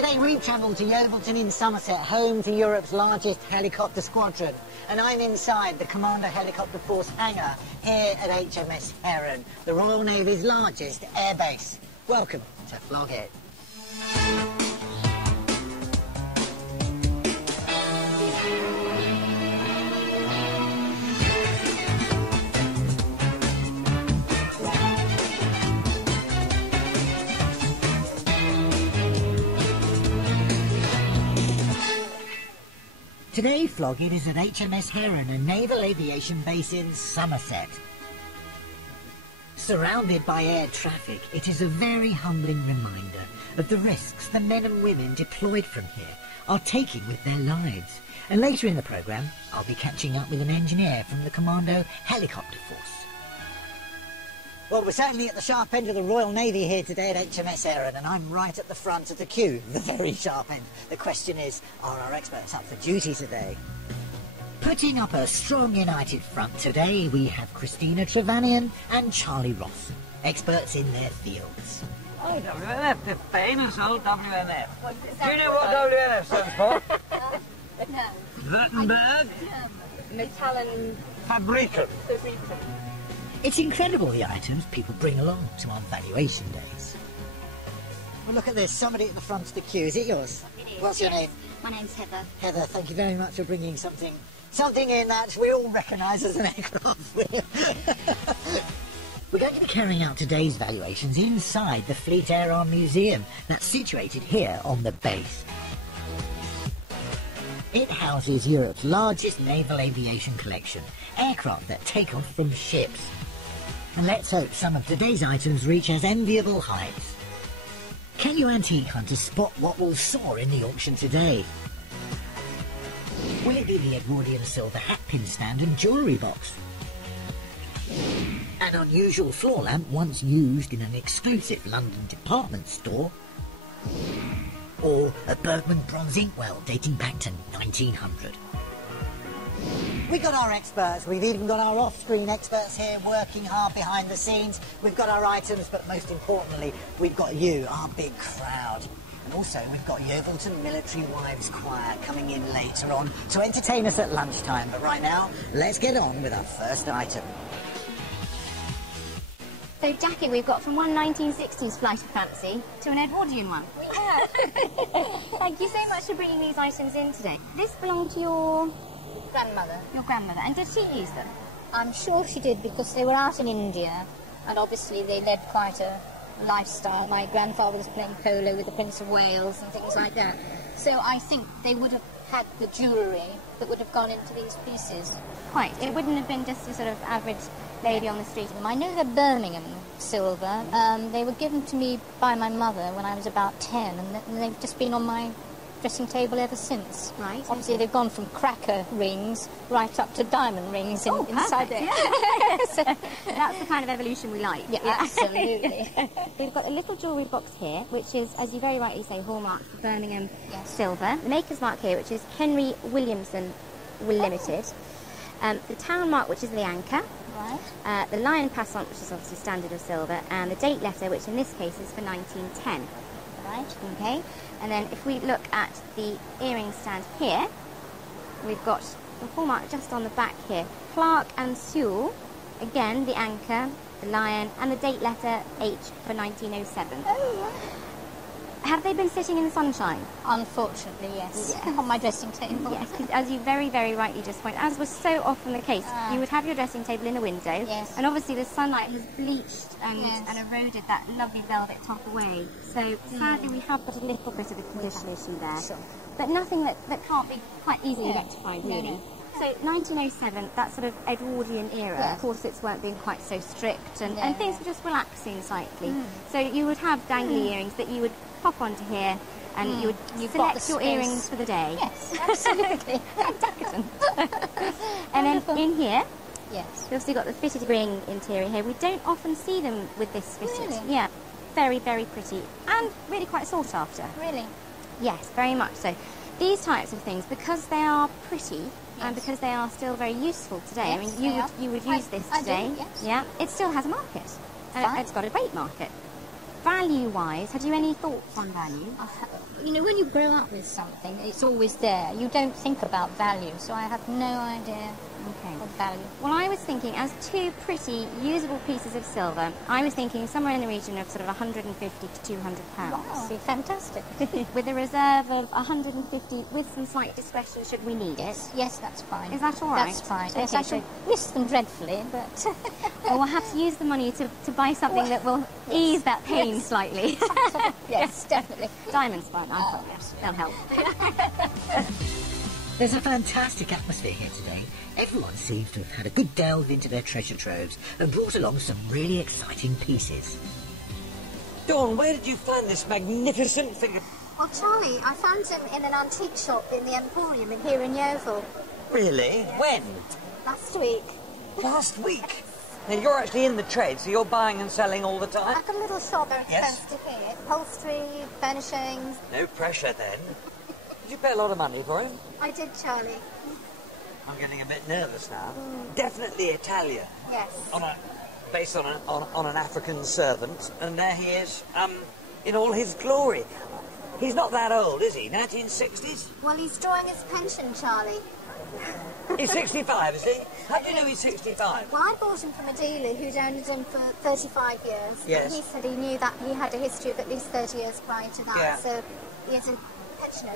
Today we've travelled to Yeovilton in Somerset, home to Europe's largest helicopter squadron. And I'm inside the Commander Helicopter Force hangar here at HMS Heron, the Royal Navy's largest airbase. Welcome to Flog It. Today, Flog It is at HMS Heron, a naval aviation base in Somerset. Surrounded by air traffic, it is a very humbling reminder of the risks the men and women deployed from here are taking with their lives. And later in the programme, I'll be catching up with an engineer from the Commando Helicopter Force. Well, we're certainly at the sharp end of the Royal Navy here today at HMS Heron, and I'm right at the front of the queue, the very sharp end. The question is, are our experts up for duty today? Putting up a strong united front today, we have Christina Trevanian and Charlie Ross, experts in their fields. Oh, WNF, the famous old WNF. Do you know what WNF stands for? No. Württemberg Metallen Fabriken. It's incredible the items people bring along to our valuation days. Well, look at this, somebody at the front of the queue. Is it yours? It is. What's your name? My name's Heather. Heather, thank you very much for bringing something in that we all recognise as an aircraft. We're going to be carrying out today's valuations inside the Fleet Air Arm Museum that's situated here on the base. It houses Europe's largest naval aviation collection, aircraft that take off from ships. And let's hope some of today's items reach as enviable heights. Can you antique hunters spot what will soar in the auction today? Will it be the Edwardian silver hat pin stand and jewellery box? An unusual floor lamp once used in an exclusive London department store? Or a Bergman bronze inkwell dating back to 1900? We've got our experts, we've even got our off-screen experts here working hard behind the scenes. We've got our items, but most importantly, we've got you, our big crowd. And also, we've got Yeovilton Military Wives Choir coming in later on to entertain us at lunchtime. But right now, let's get on with our first item. So, Jackie, we've got from one 1960s flight of fancy to an Edwardian one. We have. Thank you so much for bringing these items in today. This belonged to your grandmother. Your grandmother. And did she use them? I'm sure she did, because they were out in India, and obviously they led quite a lifestyle. My grandfather was playing polo with the Prince of Wales and things like that. So I think they would have had the jewellery that would have gone into these pieces. Quite. It wouldn't have been just a sort of average lady on the street. I know they're Birmingham silver. They were given to me by my mother when I was about 10, and they've just been on my dressing table ever since. Right. Obviously, they've gone from cracker rings right up to diamond rings inside there. Yeah. So that's the kind of evolution we like. Yeah, absolutely. We've got a little jewellery box here, which is, as you very rightly say, hallmark for Birmingham silver. The maker's mark here, which is Henry Williamson Limited. The town mark, which is the anchor. Right. The lion passant, which is obviously standard of silver, and the date letter, which in this case is for 1910. Right. Okay. And then if we look at the earring stand here, we've got the hallmark just on the back here. Clark and Sewell, again the anchor, the lion, and the date letter H for 1907. Oh, right. Have they been sitting in the sunshine? Unfortunately, yes. On my dressing table. Yes, because as you very, very rightly just pointed, as was so often the case, you would have your dressing table in a window, and obviously the sunlight has bleached and eroded that lovely velvet top away. So sadly we have got a little bit of a condition issue there, but nothing that can't be quite easily rectified, really. So 1907, that sort of Edwardian era, corsets weren't being quite so strict, and things were just relaxing slightly. So you would have dangly earrings that you would pop onto here, and you would select your earrings for the day. Yes, absolutely. And then in here, yes, we've obviously got the fitted ring interior here. We don't often see them with this fitted. Really? Yeah, very, very pretty, and really quite sought after. Really? Yes, very much so. These types of things, because they are pretty, and because they are still very useful today. Yes, I mean, you would use this today. I do, yes. Yeah, it still has a market. It's got a great market. value-wise, had you any thoughts on value? You know, when you grow up with something, it's always there. You don't think about value, so I have no idea of value. Well, I was thinking, as two pretty usable pieces of silver, I was thinking somewhere in the region of sort of 150 to 200 pounds. Wow, be fantastic. With a reserve of 150, with some slight discretion should we need it. Yes, that's fine. Is that all right? That's fine. Okay, Yes, I should miss them dreadfully, but... Well, we'll have to use the money to buy something that will ease that pain slightly. Yes, definitely. Diamonds, fine. They'll help. There's a fantastic atmosphere here today. Everyone seems to have had a good delve into their treasure troves and brought along some really exciting pieces. Dawn, where did you find this magnificent figure? Well, Charlie, I found him in an antique shop in the Emporium here in Yeovil Really? When? last week. Last week? Now, you're actually in the trade, so you're buying and selling all the time? I've got a little shop very Yes. close to here. Upholstery, furnishings. No pressure, then. Did you pay a lot of money for him? I did, Charlie. I'm getting a bit nervous now. Definitely Italian. Yes. Based on an African servant, and there he is, in all his glory. He's not that old, is he? 1960s? Well, he's drawing his pension, Charlie. He's 65, is he? How do you know he's 65? Well, I bought him from a dealer who'd owned him for 35 years. Yes. And he said he knew that he had a history of at least 30 years prior to that. Yeah. So he is a pensioner.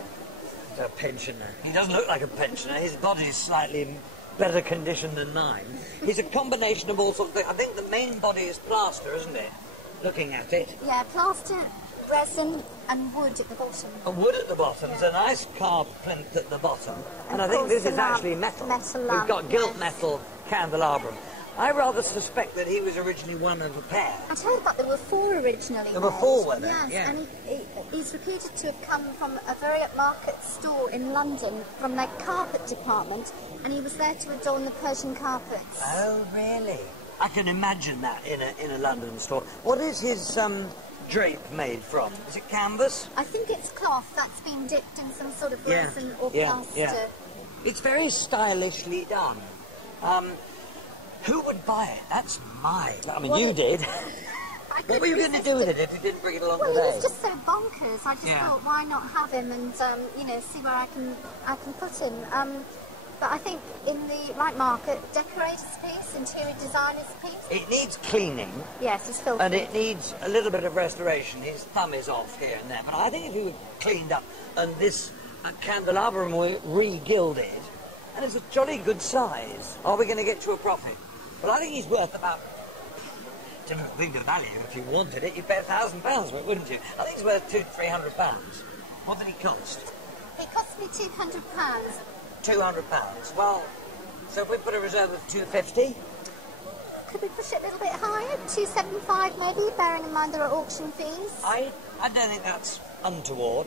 A pensioner. He doesn't look like a pensioner. His body is slightly in better condition than mine. He's a combination of all sorts of things. I think the main body is plaster, isn't it? Looking at it. Yeah, plaster, resin and wood at the bottom. A wood at the bottom. There's a nice carved plinth at the bottom. And I of think course this the is lamp, actually metal. metal We've lamp, got gilt yes. metal candelabrum. I rather suspect that he was originally one of a pair. I told that there were 4 originally. There were made. 4, were there? Yes, Yeah. and he's reputed to have come from a very upmarket store in London, from their carpet department, and he was there to adorn the Persian carpets. Oh, really? I can imagine that in a London store. What is his drape made from? Is it canvas? I think it's cloth that's been dipped in some sort of Yeah. resin or Yeah, plaster. yeah. It's very stylishly done. Who would buy it? That's mine. I mean, Well, you did. I What were you going to do with it if you didn't bring it along Well, today? he was just so bonkers. I just Yeah. thought, why not have him and see where I can put him. But I think in the right market, decorator's piece, interior designer's piece. It needs cleaning, Yes, it's filthy. and it needs a little bit of restoration. His thumb is off here and there, but I think if he were cleaned up and this candelabrum were re-gilded, and it's a jolly good size, are we going to get to a profit? But I think he's worth about... Different thing to value. If you wanted it, you'd pay £1,000 for it, wouldn't you? I think it's worth £200-300. What did he cost? It cost me £200. £200. Well, so if we put a reserve of £250, Could we push it a little bit higher? 275 maybe, bearing in mind there are auction fees. I don't think that's untoward.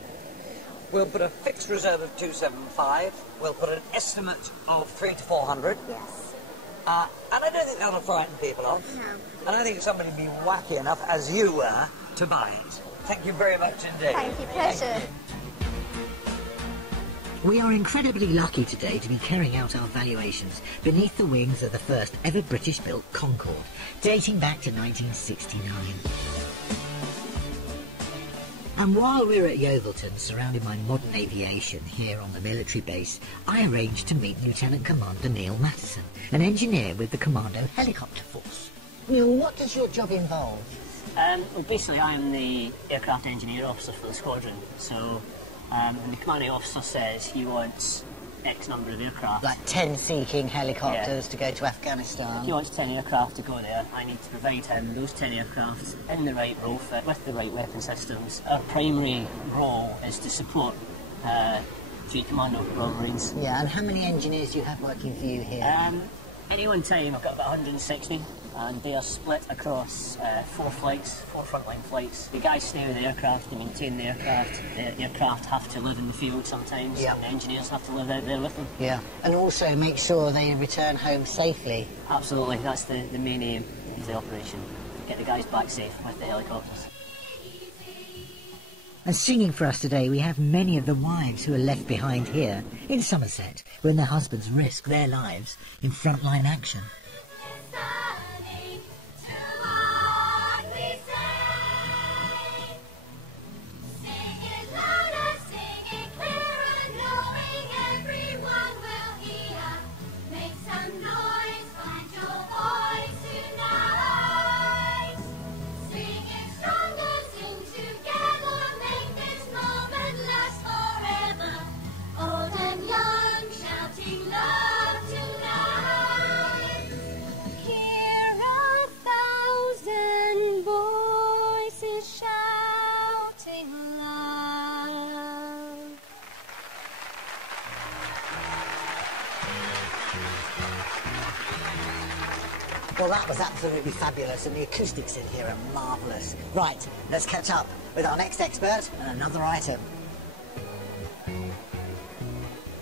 We'll put a fixed reserve of 275. We'll put an estimate of 300 to 400. Yes. And I don't think that'll frighten people off. No. And I think somebody will be wacky enough, as you were, to buy it. Thank you very much indeed. Thank you, pleasure. We are incredibly lucky today to be carrying out our valuations beneath the wings of the first ever British-built Concorde, dating back to 1969. And while we're at Yeovilton, surrounded by modern aviation here on the military base, I arranged to meet Lieutenant Commander Neil Mattison, an engineer with the Commando Helicopter Force. Neil, what does your job involve? Well, basically, I am the aircraft engineer officer for the squadron. So, when the commanding officer says he wants X number of aircraft, Like 10 Sea King helicopters to go to Afghanistan? if he wants 10 aircraft to go there, I need to provide him those 10 aircraft in the right role fit with the right weapon systems. Our primary role is to support Fleet Commando Royal Marines. Yeah, and how many engineers do you have working for you here? Any one time, I've got about 160, and they are split across 4 flights, 4 frontline flights. The guys stay with the aircraft, they maintain the aircraft. The aircraft have to live in the field sometimes, Yeah. and the engineers have to live out there with them. Yeah, and also make sure they return home safely. Absolutely, that's the main aim of the operation. Get the guys back safe with the helicopters. And singing for us today, we have many of the wives who are left behind here in Somerset when their husbands risk their lives in frontline action. Well, that was absolutely fabulous, and the acoustics in here are marvellous. Right, let's catch up with our next expert and another item.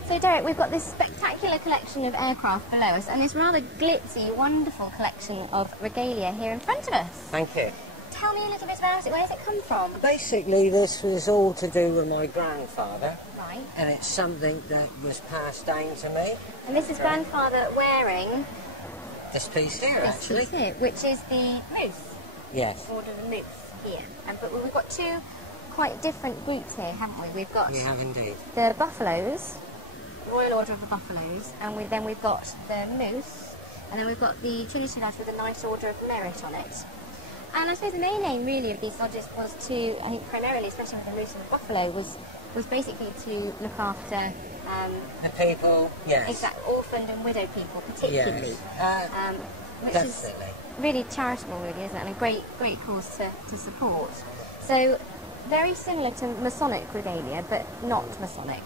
So Derek, we've got this spectacular collection of aircraft below us and this rather glitzy, wonderful collection of regalia here in front of us. Thank you. Tell me a little bit about it. Where does it come from? Basically, this was all to do with my grandfather. Right. And it's something that was passed down to me. And this is grandfather wearing This piece here, this actually. piece here, which is the moose. Yes. Order of the moose here. But we've got two quite different groups here, haven't we? We've got We have indeed. the buffaloes, Royal Order of the Buffaloes, and then we've got the moose, and then we've got the Chili Lads with a nice Order of Merit on it. And I suppose the main aim really of these lodges was to, I think primarily, especially with the moose and the buffalo, was basically to look after The people, yes. exact orphaned and widowed people particularly. Yes. Which Definitely. is really charitable really, isn't it? And a great cause to support. So very similar to Masonic regalia, but not Masonic.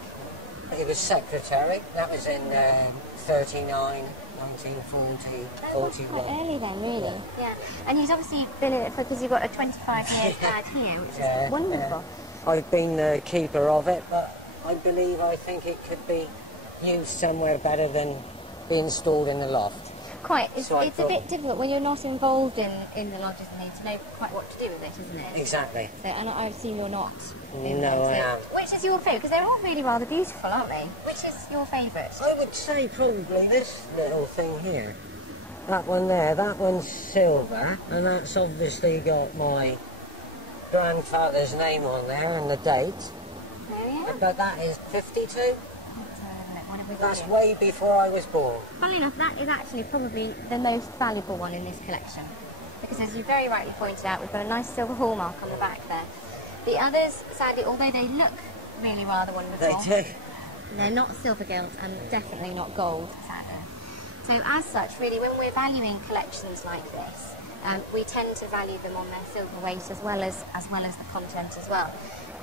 He was secretary. That was in 39, 1940, Quite 41. early then, really. Yeah. And he's obviously been in it because you've got a 25-year pad here, which is wonderful. I've been the keeper of it, but I think it could be used somewhere better than being stored in the loft. Quite. It's So I a thought- bit difficult when you're not involved in the lodges and things to know quite what to do with it, isn't it? Exactly. So, and I assume you're not. No, I am. Which is your favourite? Because they're all really rather beautiful, aren't they? Which is your favourite? I would say probably this little thing here. That one there, that one's silver, and that's obviously got my grandfather's name on there and the date. Oh, yeah. But that is 52. What have we got That's here? way before I was born. Funnily enough, that is actually probably the most valuable one in this collection. Because as you very rightly pointed out, we've got a nice silver hallmark on the back there. The others, sadly, although they look really rather wonderful, They do. they're not silver gilt and definitely not gold, sadly. So as such, really, when we're valuing collections like this, we tend to value them on their silver weight as well as the content as well.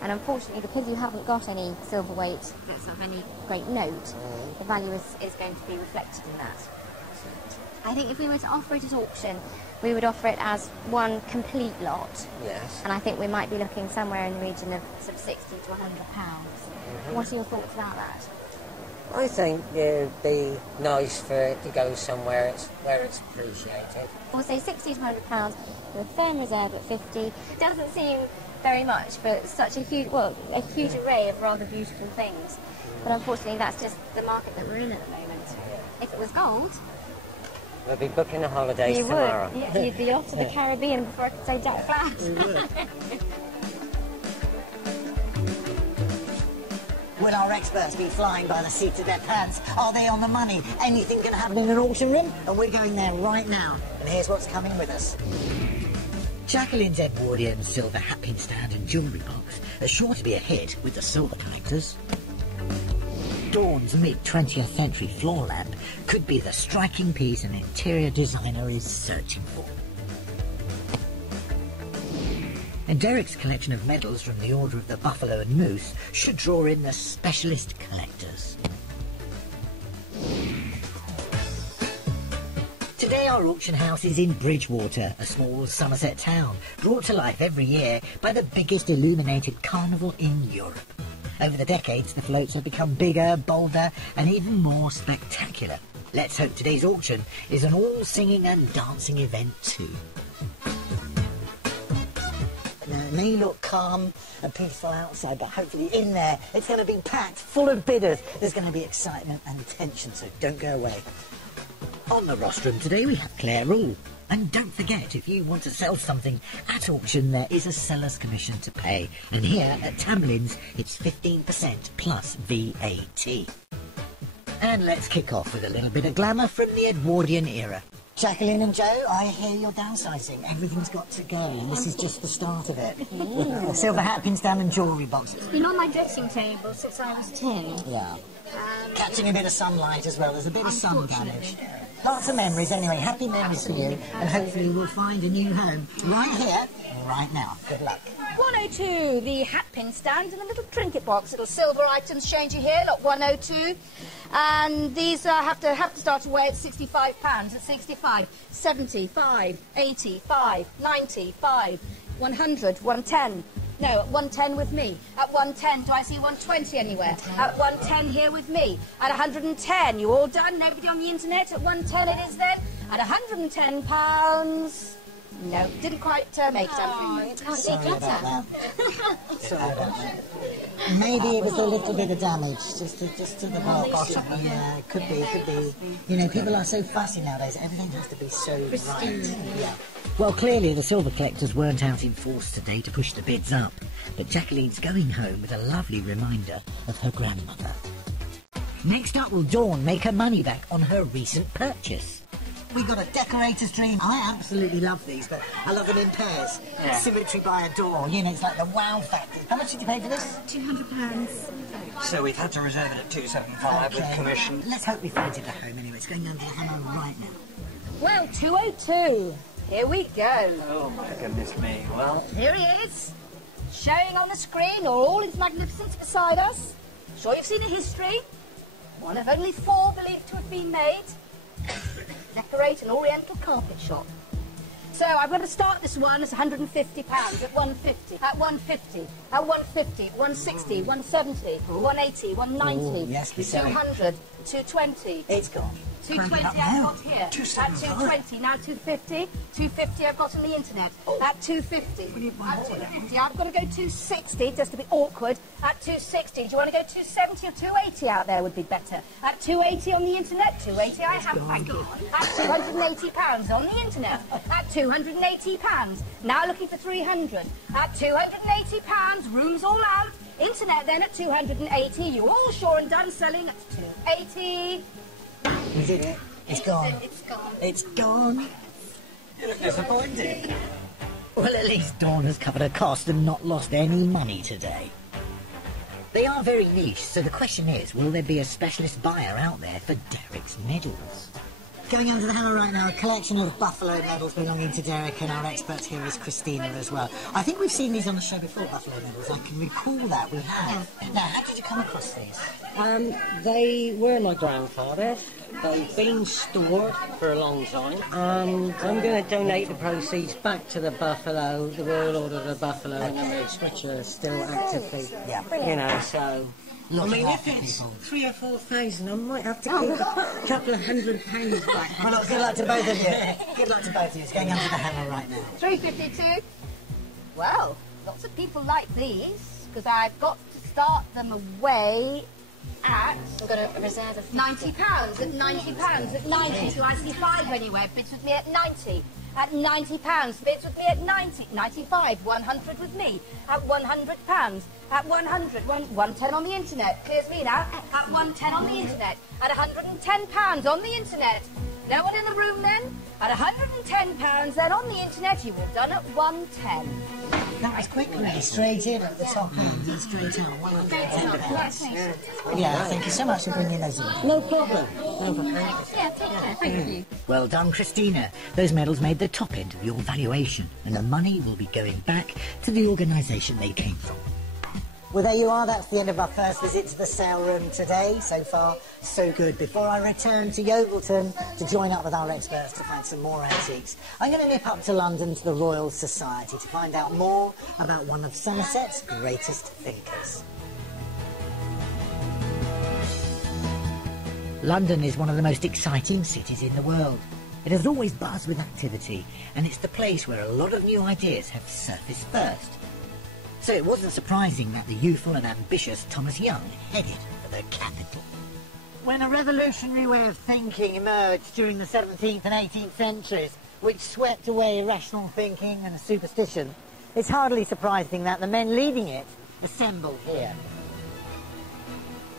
And unfortunately, because you haven't got any silver weight that's of any great note, the value is going to be reflected in that. I think if we were to offer it at auction, we would offer it as one complete lot. Yes. And I think we might be looking somewhere in the region of sort of £60 to £100. What are your thoughts about that? I think it'd be nice for it to go somewhere where it's appreciated. We'll say £60 to £100 with a firm reserve at 50. It doesn't seem very much for such a huge array of rather beautiful things. But unfortunately, that's just the market that we're in at the moment. If it was gold, We'll be booking the holidays you tomorrow. would. You'd be off to the Caribbean before I could say Jack Flat. Will our experts be flying by the seat of their pants? Are they on the money? Anything can happen in an auction room? And we're going there right now. And here's what's coming with us. Jacqueline's Edwardian silver hatpin stand and jewellery box are sure to be a hit with the silver collectors. Dawn's mid-20th century floor lamp could be the striking piece an interior designer is searching for. And Derek's collection of medals from the Order of the Buffalo and Moose should draw in the specialist collectors. Today our auction house is in Bridgewater, a small Somerset town, brought to life every year by the biggest illuminated carnival in Europe. Over the decades, the floats have become bigger, bolder, and even more spectacular. Let's hope today's auction is an all-singing and dancing event too. Now, it may look calm and peaceful outside, but hopefully in there it's going to be packed full of bidders. There's going to be excitement and tension, so don't go away. On the rostrum today we have Claire Rule. And don't forget, if you want to sell something at auction, there is a seller's commission to pay. And here at Tamlin's, it's 15% plus VAT. And let's kick off with a little bit of glamour from the Edwardian era. Jacqueline and Joe, I hear you're downsizing. Everything's got to go, and this is just the start of it. A silver hatpin stand and jewellery boxes. It's been on my dressing table since I was 10. Yeah. Catching a bit of sunlight as well. There's a bit of sun damage. Lots of memories anyway. Happy memories for you. And hopefully we'll find a new home right here, right now. Good luck. 102, the hat pin stand and a little trinket box. Little silver items changer here, lot 102. And these have to start away at £65. At 65, 75, 85, 95, 100, 110. No, at 110 with me. At 110, do I see 120 anywhere? At 110 here with me. At 110, you all done? Nobody on the internet? At 110 it is then. At £110. No, didn't quite make it. Sorry about that. Sorry about that. Maybe it was a little bit of damage, just to the bottom. Yeah, it could be. You know, people are so fussy nowadays. Everything has to be so right. Yeah. Well, clearly the silver collectors weren't out in force today to push the bids up, but Jacqueline's going home with a lovely reminder of her grandmother. Next up will Dawn make her money back on her recent purchase. We got a decorator's dream. I absolutely love these, but I love them in pairs. Yeah. Symmetry by a door. You know, it's like the wow factor. How much did you pay for this? £200. So we've had to reserve it at 275 with commission. Let's hope we find it at home anyway. It's going under the hammer right now. Well, 202. Here we go. Oh, my goodness me. Well, Here he is. Showing on the screen, all his magnificence beside us. Sure you've seen the history. One of only 4 believed to have been made. Decorate an oriental carpet shop. So I'm going to start this one as £150 at 150, at 150, at 150, 160, 170, 180, 190, yes, 200, 220. It's gone. 220 I've got here. At 220, now 250. 250 I've got on the internet. At 250. At 250 I've got to go 260 just to be awkward. At 260, do you want to go 270 or 280 out there would be better? At 280 on the internet, 280 I have back on. At £280 on the internet. At £280. Now looking for 300. At £280, rooms all out. Internet then at 280. You're all sure and done selling at 280. We did it. It's gone. It's gone. It's gone. you're disappointed. Well, at least Dawn has covered her cost and not lost any money today. They are very niche, so the question is, will there be a specialist buyer out there for Derek's medals? Going under the hammer right now, a collection of buffalo medals belonging to Derek, and our expert here is Christina as well. I think we've seen these on the show before, buffalo medals. I can recall that we have. Now, how did you come across these? They were my grandfather's. They've been stored for a long time. And I'm going to donate the proceeds back to the Buffalo, the Royal Order of the Buffalo, which are still actively, you know, so... I mean, if it's 3,000 or 4,000, I might have to keep a couple of £100 back. Well, look, good luck to both of you. Good luck to both of you. It's going under the hammer right now. 352. Well, lots of people like these because I've got to start them away at. We've got a reserve of £90. At £90. At 90. Do I see 5 anywhere? Bids with me at 90. At £90. Bids with me at 90. 95. 100 with me. At £100. At 100. 110 on the internet. Clears me now. At 110 on the internet. At £110 on the internet. No one in the room then? At £110 then on the internet, you've all done at 110. That was quick, really. Straight in at the top end, straight out. £110. Yeah, thank you so much for bringing those in. No problem. No problem. Yeah, take care. Thank you. Well done, Christina. Those medals made the top end of your valuation, and the money will be going back to the organisation they came from. Well, there you are. That's the end of our first visit to the sale room today. So far, so good. Before I return to Yeovilton to join up with our experts to find some more antiques, I'm going to nip up to London to the Royal Society to find out more about one of Somerset's greatest thinkers. London is one of the most exciting cities in the world. It has always buzzed with activity, and it's the place where a lot of new ideas have surfaced first. So it wasn't surprising that the youthful and ambitious Thomas Young headed for the capital. When a revolutionary way of thinking emerged during the 17th and 18th centuries, which swept away irrational thinking and superstition, it's hardly surprising that the men leading it assembled here.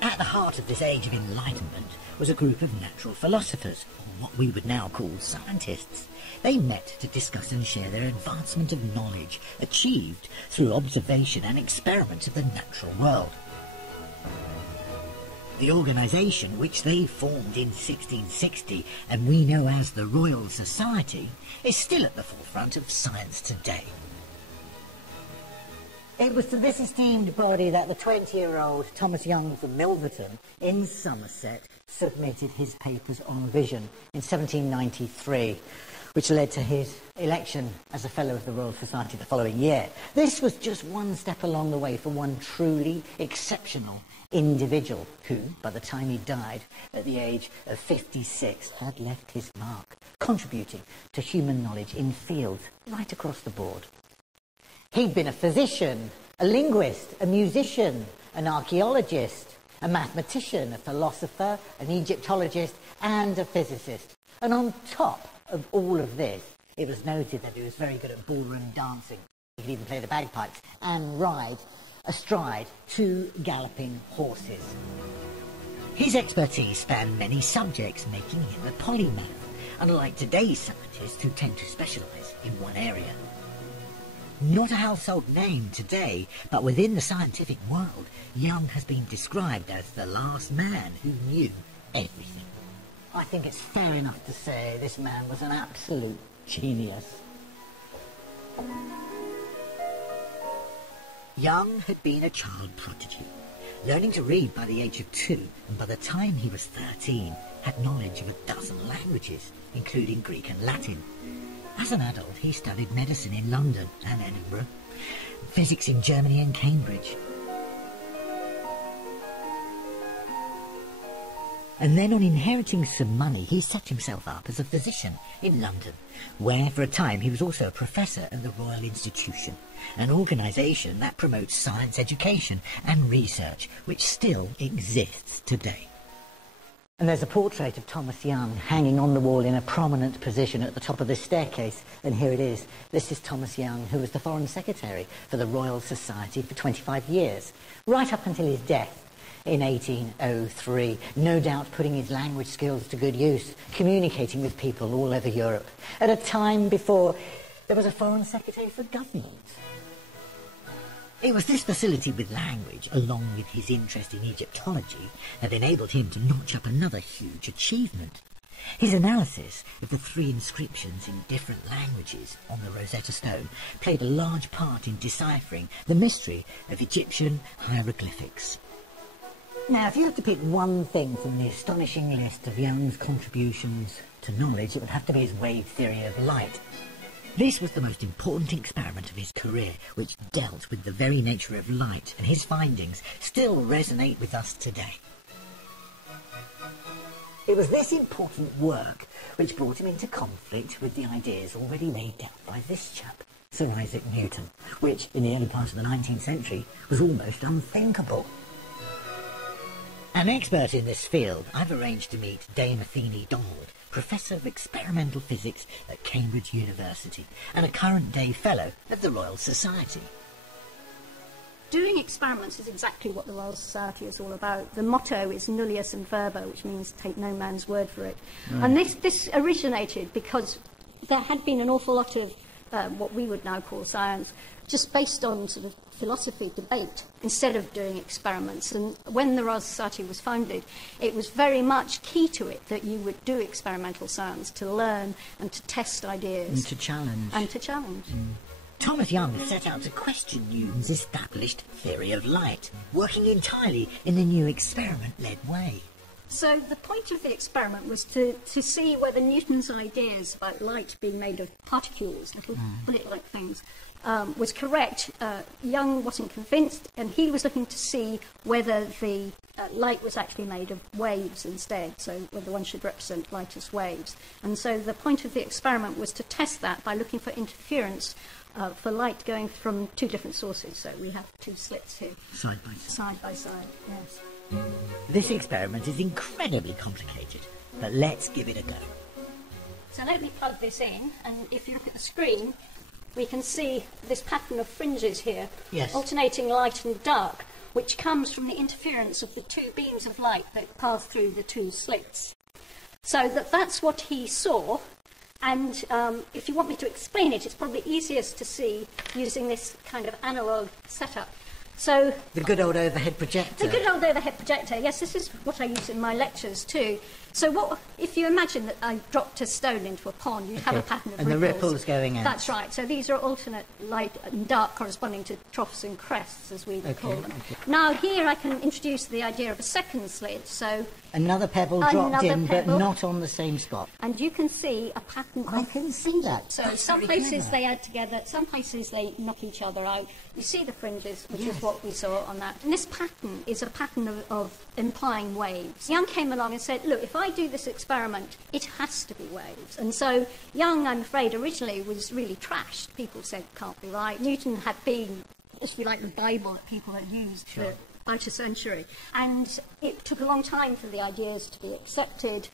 At the heart of this age of enlightenment was a group of natural philosophers, or what we would now call scientists. They met to discuss and share their advancement of knowledge achieved through observation and experiment of the natural world. The organisation, which they formed in 1660 and we know as the Royal Society, is still at the forefront of science today. It was to this esteemed body that the 20-year-old Thomas Young from Milverton in Somerset submitted his papers on vision in 1793, which led to his election as a Fellow of the Royal Society the following year. This was just one step along the way for one truly exceptional individual who, by the time he died at the age of 56, had left his mark, contributing to human knowledge in fields right across the board. He'd been a physician, a linguist, a musician, an archaeologist, a mathematician, a philosopher, an Egyptologist, and a physicist. And on top of all of this, it was noted that he was very good at ballroom dancing. He could even play the bagpipes and ride astride 2 galloping horses. His expertise spanned many subjects, making him a polymath, unlike today's scientists who tend to specialise in one area. Not a household name today, but within the scientific world, Young has been described as the last man who knew everything. I think it's fair enough to say this man was an absolute genius. Young had been a child prodigy, learning to read by the age of 2, and by the time he was 13, had knowledge of a dozen languages, including Greek and Latin. As an adult, he studied medicine in London and Edinburgh, physics in Germany and Cambridge. And then, on inheriting some money, he set himself up as a physician in London, where for a time he was also a professor at the Royal Institution, an organisation that promotes science education and research, which still exists today. And there's a portrait of Thomas Young hanging on the wall in a prominent position at the top of this staircase, and here it is. This is Thomas Young, who was the Foreign Secretary for the Royal Society for 25 years, right up until his death in 1803, no doubt putting his language skills to good use, communicating with people all over Europe, at a time before there was a Foreign Secretary for Government. It was this facility with language, along with his interest in Egyptology, that enabled him to notch up another huge achievement. His analysis of the 3 inscriptions in different languages on the Rosetta Stone played a large part in deciphering the mystery of Egyptian hieroglyphics. Now, if you had to pick one thing from the astonishing list of Young's contributions to knowledge, it would have to be his wave theory of light. This was the most important experiment of his career, which dealt with the very nature of light, and his findings still resonate with us today. It was this important work which brought him into conflict with the ideas already laid down by this chap, Sir Isaac Newton, which, in the early part of the 19th century, was almost unthinkable. An expert in this field, I've arranged to meet Dame Athene Donald, Professor of Experimental Physics at Cambridge University and a current-day Fellow of the Royal Society. Doing experiments is exactly what the Royal Society is all about. The motto is nullius in verbo, which means take no man's word for it. Right. And this originated because there had been an awful lot of what we would now call science, just based on sort of philosophy debate instead of doing experiments. And when the Royal Society was founded, it was very much key to it that you would do experimental science to learn and to test ideas. And to challenge. Thomas Young set out to question Newton's established theory of light, working entirely in the new experiment-led way. So the point of the experiment was to see whether Newton's ideas about light being made of particles, little bullet-like things, was correct. Young wasn't convinced, and he was looking to see whether the light was actually made of waves instead, so whether one should represent light as waves. And so the point of the experiment was to test that by looking for interference for light going from 2 different sources. So we have 2 slits here. Side by side. Side by side, yes. This experiment is incredibly complicated, but let's give it a go. So let me plug this in, and if you look at the screen, we can see this pattern of fringes here, yes, alternating light and dark, which comes from the interference of the 2 beams of light that pass through the 2 slits. So that's what he saw, and if you want me to explain it, it's probably easiest to see using this kind of analogue setup. So The good old overhead projector. the good old overhead projector, yes, this is what I use in my lectures too. So what if you imagine that I dropped a stone into a pond, you'd have a pattern of And ripples. the ripples going out. That's right. So these are alternate light and dark corresponding to troughs and crests, as we would call them. Okay. Now here I can introduce the idea of a second slit. So, Another pebble dropped in, pebble. but not on the same spot. and you can see a pattern. I can see that. So That's some very places clever. they add together, some places they knock each other out. You see the fringes, which Yes. is what we saw on that. And this pattern is a pattern of implying waves. Young came along and said, look, if I do this experiment, it has to be waves. And so Young, I'm afraid, originally was really trashed. People said, can't be right. Newton had been, if you like, the Bible that people had used for about a century. And it took a long time for the ideas to be accepted,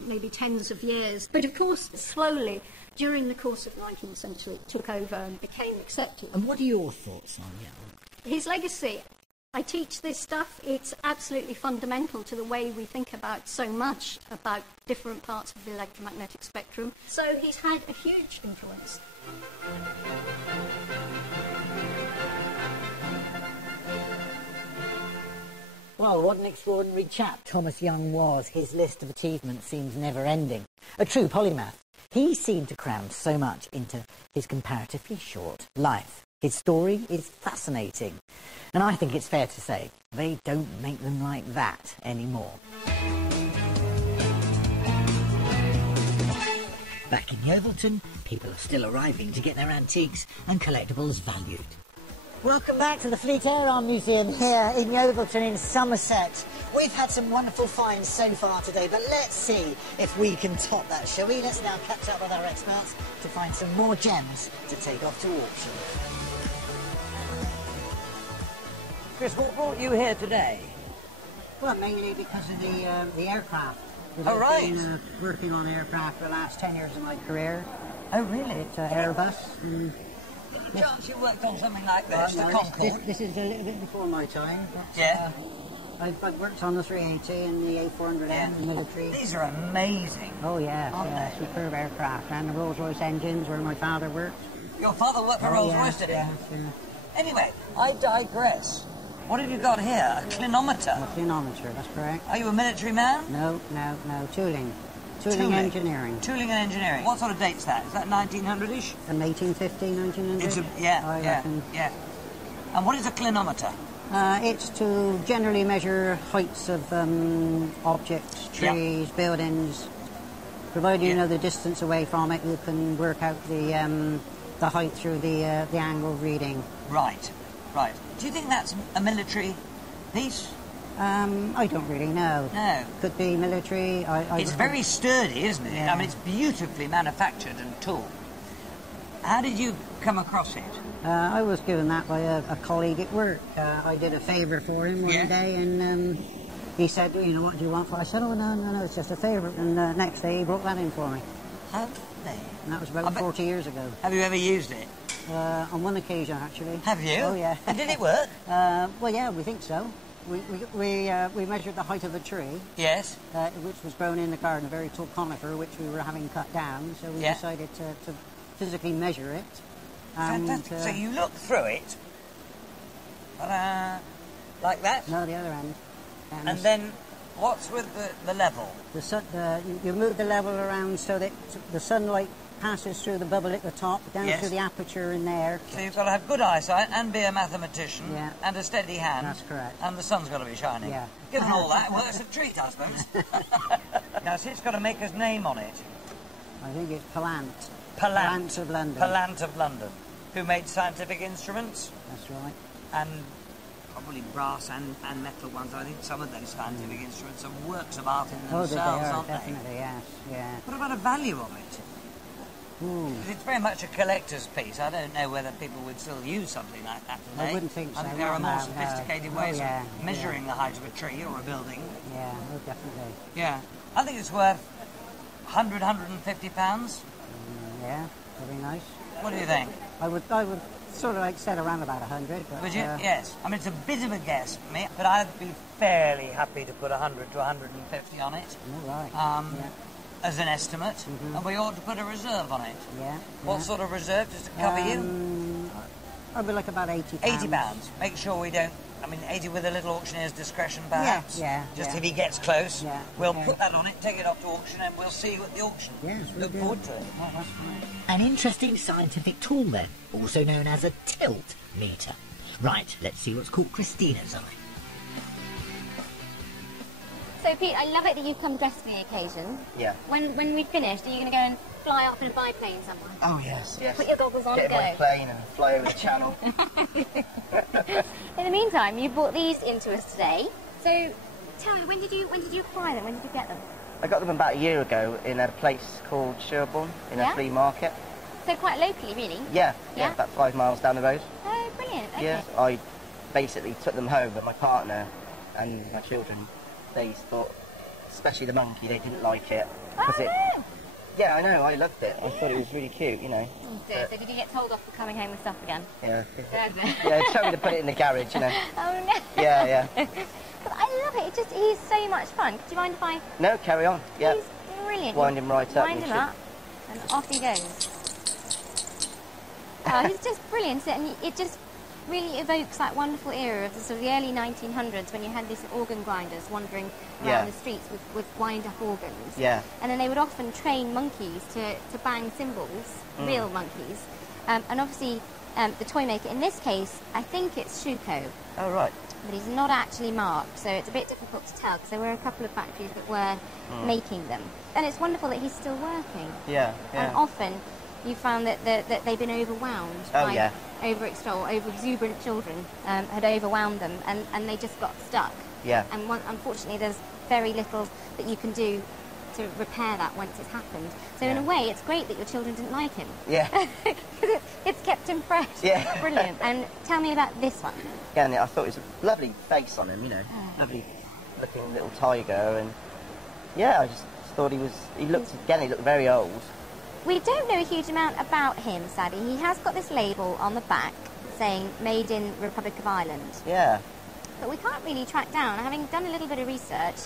maybe tens of years. But of course, slowly, during the course of the 19th century, it took over and became accepted. And what are your thoughts on Young? His legacy, I teach this stuff, it's absolutely fundamental to the way we think about so much about different parts of the electromagnetic spectrum. So he's had a huge influence. Well, what an extraordinary chap Thomas Young was. His list of achievements seems never-ending. A true polymath. He seemed to cram so much into his comparatively short life. His story is fascinating. And I think it's fair to say they don't make them like that anymore. Back in Yeovilton, people are still arriving to get their antiques and collectibles valued. Welcome back to the Fleet Air Arm Museum here in Yeovilton in Somerset. We've had some wonderful finds so far today, but let's see if we can top that, shall we? Let's now catch up with our experts to find some more gems to take off to auction. Chris, what brought you here today? Well, mainly because of the aircraft. Oh, right. I've been working on aircraft for the last 10 years of my career. Oh, really? It's Airbus. And Any chance you worked on something like this, the Concorde? This is a little bit before my time. But, Yeah. I've worked on the 380 and the A400M, the military. These are amazing. Oh, yeah, Aren't yeah, they? superb aircraft. And the Rolls-Royce engines where my father worked. Your father worked for Oh, Rolls-Royce, did he? yeah, yeah. Anyway, I digress. What have you got here? A clinometer. A clinometer, that's correct. Are you a military man? No, tooling. Tooling engineering. Tooling and engineering. What sort of date's that? Is that 1900-ish? From 1850, 1900? It's I reckon. yeah. And what is a clinometer? It's to generally measure heights of objects, trees, buildings. Provided you know the distance away from it, you can work out the height through the angle reading. Right. Do you think that's a military piece? I don't really know. No. Could be military. It's very sturdy, isn't it? Yeah. I mean, it's beautifully manufactured and tooled. How did you come across it? I was given that by a colleague at work. I did a favour for him one day, and he said, you know, what do you want for it? I said, oh, no, it's just a favour. And next day he brought that in for me. Have they? And that was about 40 years ago. Have you ever used it? On one occasion, actually. Have you? Oh, yeah. And did it work? Well, yeah, we think so. We measured the height of the tree, Yes. which was grown in the garden, a very tall conifer, which we were having cut down. So we decided to physically measure it. And, Fantastic. So you look through it, like that, No, the other end. and then what's with the level? You move the level around so that the sunlight passes through the bubble at the top, down Yes. through the aperture in there. So you've got to have good eyesight and be a mathematician Yeah. and a steady hand. That's correct. And the sun's got to be shining. Yeah. Given all that, well, it's a treat, I suppose. Now, see, it's got a maker's name on it. I think it's Palant. Palant of London. Palant of London, who made scientific instruments That's right. and probably brass and metal ones. I think some of those scientific instruments are works of art in Oh, themselves, they are, aren't definitely, yes, yeah. they? What about the value of it? It's very much a collector's piece. I don't know whether people would still use something like that today. I wouldn't think so. I think there are No, more no. sophisticated Oh, ways yeah, of measuring the height of a tree or a building. Yeah, oh, definitely. Yeah. I think it's worth £150. Yeah, very nice. What do you think? I would sort of like set around about 100. But, Would you? Yes. I mean, it's a bit of a guess for me, but I'd be fairly happy to put 100 to 150 on it. All right. Yeah. As an estimate, and we ought to put a reserve on it. Yeah. What sort of reserve, just to cover you? Probably like about £80. £80. Make sure we don't... I mean, 80 with a little auctioneer's discretion, perhaps. Yeah, Just yeah. if he gets close, Yeah, we'll okay. put that on it, take it up to auction, and we'll see you at the auction. Yes, we'll Look do. forward to it. Oh, that's fine. An interesting scientific tool then, also known as a tilt meter. Right, let's see what's caught Christina's eye. So, Pete, I love it that you've come dressed for the occasion. Yeah. When we've finished, are you going to go and fly up in a biplane somewhere? Oh, yes, yes. Put your goggles on Get and in my go. plane and fly over the channel. In the meantime, you brought these into us today. So, tell me, when did you acquire them? When did you get them? I got them about a year ago in a place called Sherborne, in Yeah? a flea market. So quite locally, really? Yeah, Yeah? about 5 miles down the road. Oh, brilliant. Okay. Yeah, I basically took them home, but my partner and my children, they thought, especially the monkey, they didn't like it. Oh, no. Yeah, I know, I loved it. I thought it was really cute, you know. Oh, dear. So did you get told off for coming home with stuff again? Yeah. Yeah. Yeah, told me to put it in the garage, you know. Oh, no. Yeah, yeah. But I love it. He's so much fun. Do you mind if I... No, carry on. Yeah. He's brilliant. Wind him right up. Wind him up, and off he goes. Oh, he's just brilliant, and it just really evokes that wonderful era of the sort of the early 1900s when you had these organ grinders wandering around Yeah. the streets with wind-up organs. Yeah. And then they would often train monkeys to bang cymbals, real monkeys. And obviously, the toy maker, in this case, I think it's Shuko, Oh, right. but he's not actually marked, so it's a bit difficult to tell, because there were a couple of factories that were making them. And it's wonderful that he's still working. Yeah, And yeah. often you found that they've been overwhelmed Oh, by yeah. over-exuberant children had overwhelmed them, and they just got stuck. Yeah. And unfortunately, there's very little that you can do to repair that once it's happened. So in a way, it's great that your children didn't like him. Yeah. It's kept him fresh. Yeah. Brilliant. And tell me about this one. Yeah, and I thought it was a lovely face on him, you know. Lovely looking little tiger, and yeah, I just thought he looked very old. We don't know a huge amount about him, sadly. He has got this label on the back saying Made in Republic of Ireland. Yeah. But we can't really track down, having done a little bit of research,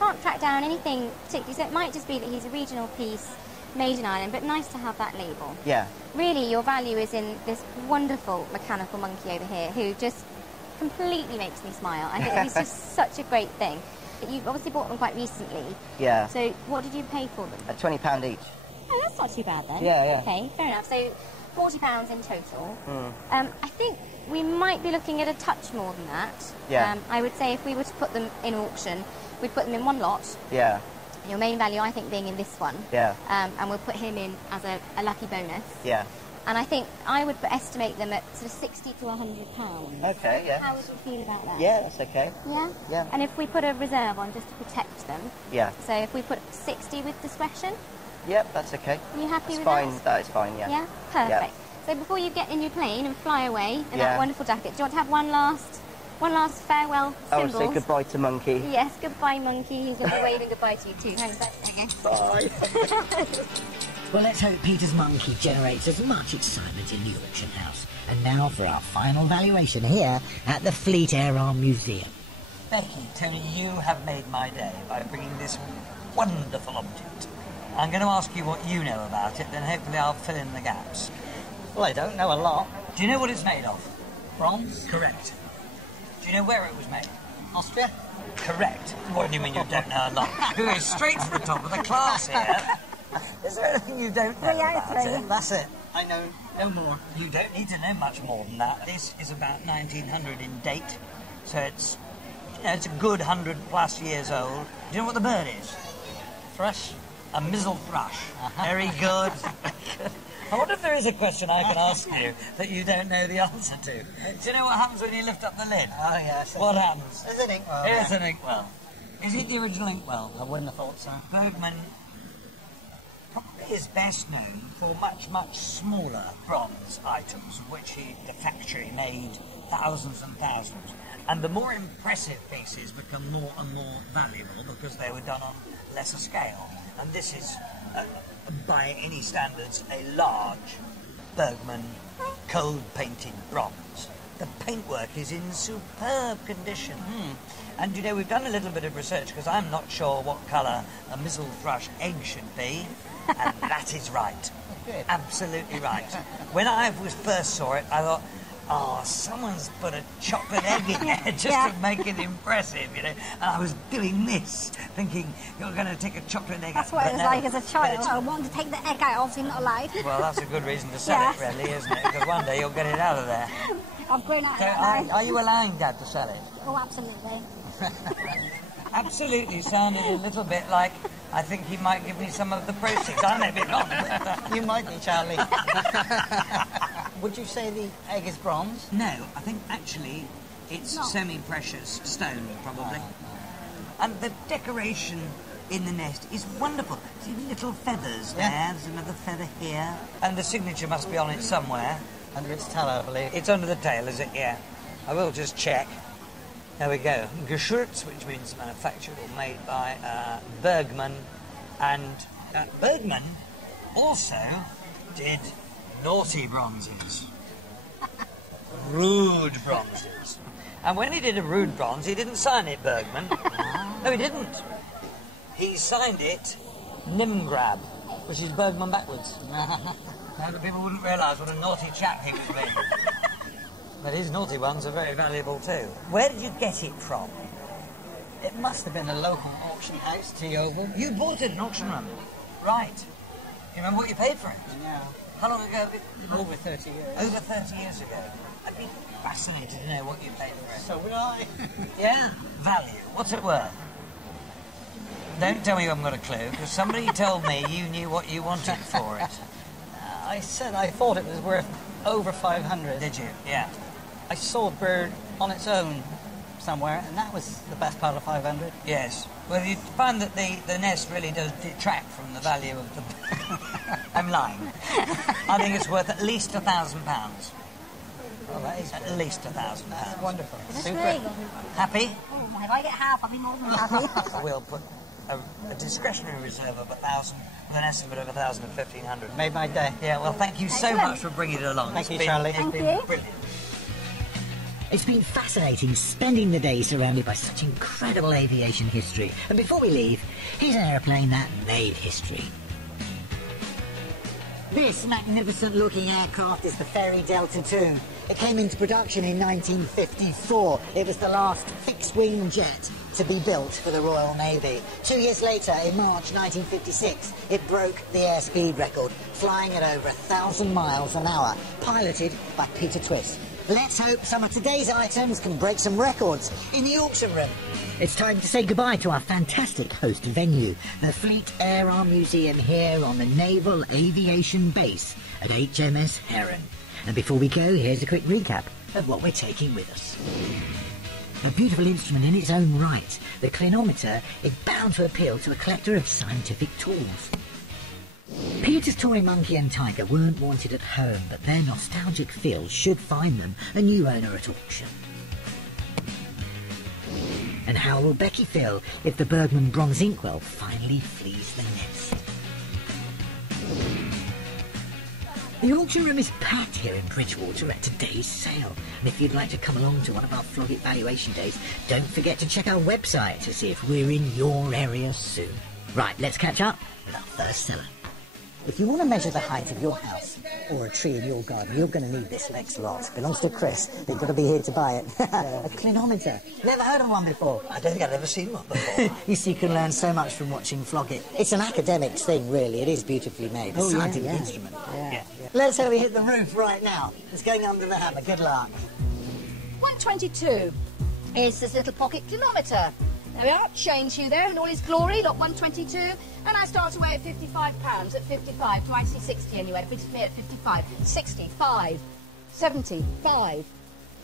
can't track down anything particularly, so it might just be that he's a regional piece made in Ireland, but nice to have that label. Yeah. Really, your value is in this wonderful mechanical monkey over here, who just completely makes me smile. I think he's just such a great thing. But you've obviously bought them quite recently. Yeah. So what did you pay for them? At £20 each. Oh, that's not too bad then. Yeah, yeah. Okay, fair enough. So £40 in total. I think we might be looking at a touch more than that. Yeah. I would say if we were to put them in auction, we'd put them in one lot. Yeah. Your main value, I think, being in this one. Yeah. And we'll put him in as a lucky bonus. Yeah. And I think I would estimate them at sort of £60 to £100. Okay, yeah. How would you feel about that? Yeah, that's okay. Yeah? Yeah. And if we put a reserve on just to protect them, Yeah. so if we put 60 with discretion, Yep, that's okay. are you happy That's with fine. that? That is fine, yeah. Yeah? Perfect. So before you get in your plane and fly away in that Yeah. wonderful jacket, do you want to have one last farewell I will symbol? say goodbye to Monkey. Yes, goodbye, monkey. He's going to be waving goodbye to you too. Thanks. Okay. Bye. Well, let's hope Peter's monkey generates as much excitement in the auction house. And now for our final valuation here at the Fleet Air Arm Museum. Becky, Tony, you have made my day by bringing this wonderful object. I'm going to ask you what you know about it, then hopefully I'll fill in the gaps. Well, I don't know a lot. Do you know what it's made of? Bronze? Correct. Do you know where it was made? Austria? Correct. What do you mean you don't know a lot? Who is straight to the top of the class here? Is there anything you don't know about it? That's it. I know no more. You don't need to know much more than that. This is about 1900 in date, so it's a good 100 plus years old. Do you know what the bird is? Thrush? A mizzle thrush. Very good. I wonder if there is a question I can ask you that you don't know the answer to. Do you know what happens when you lift up the lid? Oh, yes. What happens? There's an inkwell. Here's an inkwell. Is it the original inkwell? I wouldn't have thought so. Bergman probably is best known for much, much smaller bronze items, of which the factory made thousands and thousands. And the more impressive pieces become more and more valuable because they were done on lesser scale. And this is, by any standards, a large Bergman cold-painted bronze. The paintwork is in superb condition. And you know, we've done a little bit of research because I'm not sure what colour a mizzle thrush egg should be, and that is right. Good. Absolutely right. When I first saw it, I thought, Oh, someone's put a chocolate egg in there just to make it impressive, you know. And I was doing this, thinking you're going to take a chocolate egg out. That's what it was like as a child. I wanted to take the egg out, obviously not allowed. Well, that's a good reason to sell it, really, isn't it? Because one day you'll get it out of there. I've grown out of So that now. are you allowing Dad to sell it? Oh, absolutely. Absolutely sounded a little bit like I think he might give me some of the proceeds. I may be wrong. You might be, Charlie. Would you say the egg is bronze? No, I think actually it's semi-precious stone, probably. And the decoration in the nest is wonderful. See little feathers there, there's another feather here. And the signature must be on it somewhere. Under its tail, I believe. It's under the tail, is it? Yeah. I will just check. There we go. Geschürz, which means manufactured or made by Bergman. And Bergman also did naughty bronzes. Rude bronzes. And when he did a rude bronze, he didn't sign it Bergman. No, he didn't. He signed it Nimgrab, which is Bergman backwards. Now the people wouldn't realise what a naughty chap he was being. But his naughty ones are very valuable too. Where did you get it from? It must have been a local auction house, T-Oval. You bought it at an auction run. Right. You remember what you paid for it? Yeah. How long ago? Over 30 years. Over 30 years ago. I'd be fascinated to know what you paid for it. So would I. Yeah? Value. What's it worth? Don't tell me you haven't got a clue, because somebody told me you knew what you wanted for it. I said I thought it was worth over 500. Did you? Yeah. I saw a bird on its own somewhere, and that was the best part of 500. Yes. Well, you find that the nest really does detract from the value of the... I'm lying. I think it's worth at least £1,000. Oh, that is At least £1,000. That's wonderful. Is this Super. very good? Happy? Oh, if I get half, I'll be more than happy. We'll put a discretionary reserve of 1,000 with an estimate of 1,000 and 1,500. Made my day. Yeah, well, thank you so much for bringing it along. Thank you, Charlie. It's Thank been you. brilliant. It's been fascinating spending the day surrounded by such incredible aviation history. And before we leave, here's an aeroplane that made history. This magnificent-looking aircraft is the Ferry Delta II. It came into production in 1954. It was the last fixed-wing jet to be built for the Royal Navy. 2 years later, in March 1956, it broke the airspeed record, flying at over 1,000 miles an hour, piloted by Peter Twist. Let's hope some of today's items can break some records in the auction room. It's time to say goodbye to our fantastic host venue, the Fleet Air Arm Museum here on the Naval Aviation Base at HMS Heron. And before we go, here's a quick recap of what we're taking with us. A beautiful instrument in its own right, the clinometer is bound to appeal to a collector of scientific tools. Peter's toy monkey and tiger weren't wanted at home, but their nostalgic feel should find them a new owner at auction. And how will Becky feel if the Bergman bronze inkwell finally flees the nest? The auction room is packed here in Bridgewater at today's sale. And if you'd like to come along to one of our Flog It valuation days, don't forget to check our website to see if we're in your area soon. Right, let's catch up with our first seller. If you want to measure the height of your house or a tree in your garden, you're going to need this next lot. Belongs to Chris. They've got to be here to buy it. A clinometer. Never heard of one before. I don't think I've ever seen one before. You see, you can learn so much from watching Flog It. It's an academic thing, really. It is beautifully made. A scientific instrument. Yeah. Let's hope we hit the roof right now. It's going under the hammer. Good luck. 122 is this little pocket clinometer. There we are, change you there in all his glory, lot 122. And I start away at £55, at 55. Do I see 60 anyway? Brings me at 55. 65. 75.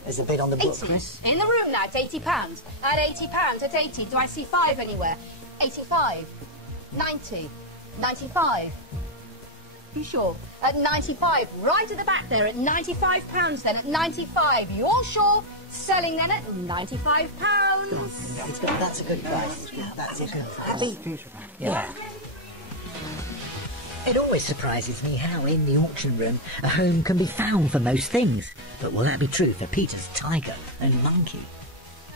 There's a bit on the book, 80. Chris. In the room now, it's £80. At £80, at 80. Do I see 5 anywhere? 85. 90. 95. You sure? At 95, right at the back there, at £95 then, at 95. You're sure? Selling then at £95. That's a good price. That's a good price. Happy? Yeah. It always surprises me how in the auction room a home can be found for most things. But will that be true for Peter's tiger and monkey?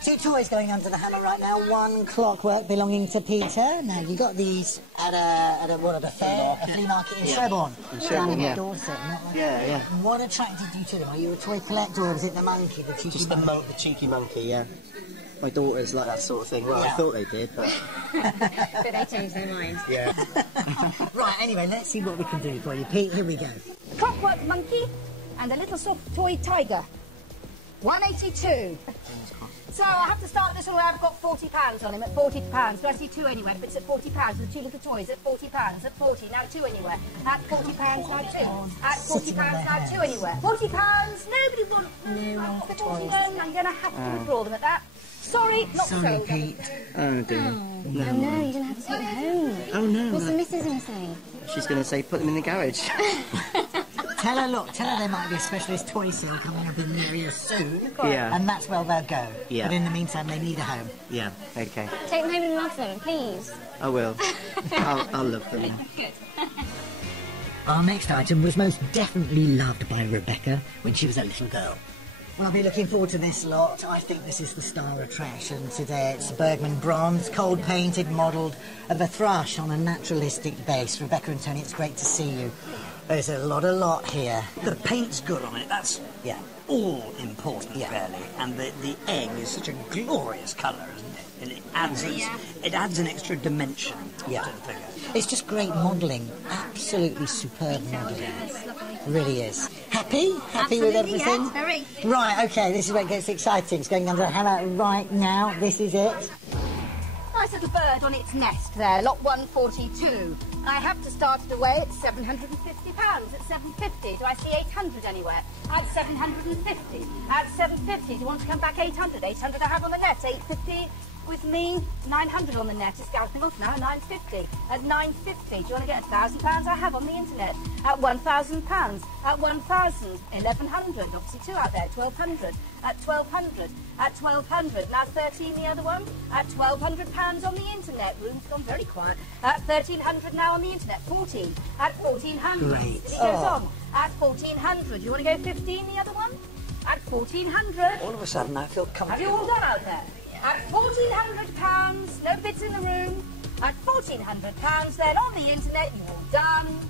Two toys going under the hammer right now. One clockwork belonging to Peter. Now, you got these at a flea market in Sherborne. Sherborne, in yeah. Dorset, not like Yeah. What attracted you to them? Are you a toy collector, or was it the monkey, the cheeky Just monkey? the cheeky monkey, yeah. My daughters like that sort of thing. Well, I thought they did, but... But they changed their minds. Yeah. Right, anyway, let's see what we can do for you. Pete, here we go. Clockwork monkey and a little soft toy tiger. 182. So I have to start this one where I've got £40 on him at £40. Do I see two anywhere? But it's at £40. The two little toys at £40. At 40. Now two anywhere. At £40 now two. At £40 now two anywhere. £40. Nobody wants. No, the 40 I'm going to have to withdraw them at that. Sorry, not Sorry, sold. Pete. Oh, dear. Oh no, you're going to have to take them home. Oh, no. What's the missus going to say? She's going to say put them in the garage. Tell her there might be a specialist toy sale coming up in the area soon. Yeah. And that's where they'll go. Yeah. But in the meantime, they need a home. Yeah, okay. Take them home and love them, please. I will. I'll love them. Good. Our next item was most definitely loved by Rebecca when she was a little girl. Well, I'll be looking forward to this lot. I think this is the star attraction today. It's Bergman bronze, cold painted, modelled of a thrush on a naturalistic base. Rebecca and Tony, it's great to see you. There's a lot here. The paint's good on it, that's all important, really. And the egg is such a glorious colour, isn't it? And it adds an extra dimension to the figure. It's just great modelling. Absolutely superb modelling. It really is. Happy? Happy with everything? Yes, very. Right, okay, this is where it gets exciting. It's going under the hammer right now. This is it. Nice little bird on its nest there, lot 142. I have to start it away at £750. At 750, do I see 800 anywhere? At 750. At 750, do you want to come back 800? 800 I have on the net. 850 with me. 900 on the net. It's galloping off now. 950. At 950, do you want to get £1,000? I have on the internet. At £1,000. At 1,000. 1,100. Obviously two out there. 1,200. At 1,200. At 1,200. Now 13 the other one. At £1,200 on the internet. Room's gone very quiet. At 1,300 now on the internet. 14. At 1,400. Great. It goes on. At 1,400. You want to go 15 the other one? At 1,400. All of a sudden, I feel comfortable. Have you all done out there? At £1,400, no bids in the room. At £1,400, then on the internet, you're all done.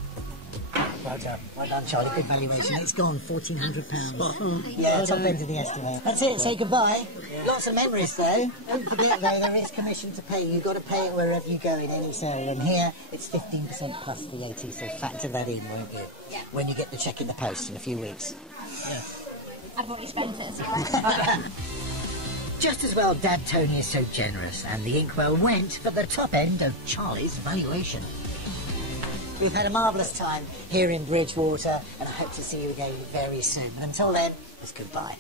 Well done, Charlie. Good valuation. It's gone, £1,400. Yeah, top end of the estimate. That's it. Say goodbye. Lots of memories, though. Don't forget, though, there is commission to pay. You've got to pay it wherever you go in any sale. And here, it's 15% plus VAT, so factor that in, won't you? Yeah. When you get the cheque in the post in a few weeks. Yeah. I've already spent it, so Just as well Dad Tony is so generous, and the inkwell went for the top end of Charlie's valuation. We've had a marvellous time here in Bridgewater, and I hope to see you again very soon. But until then, it's goodbye.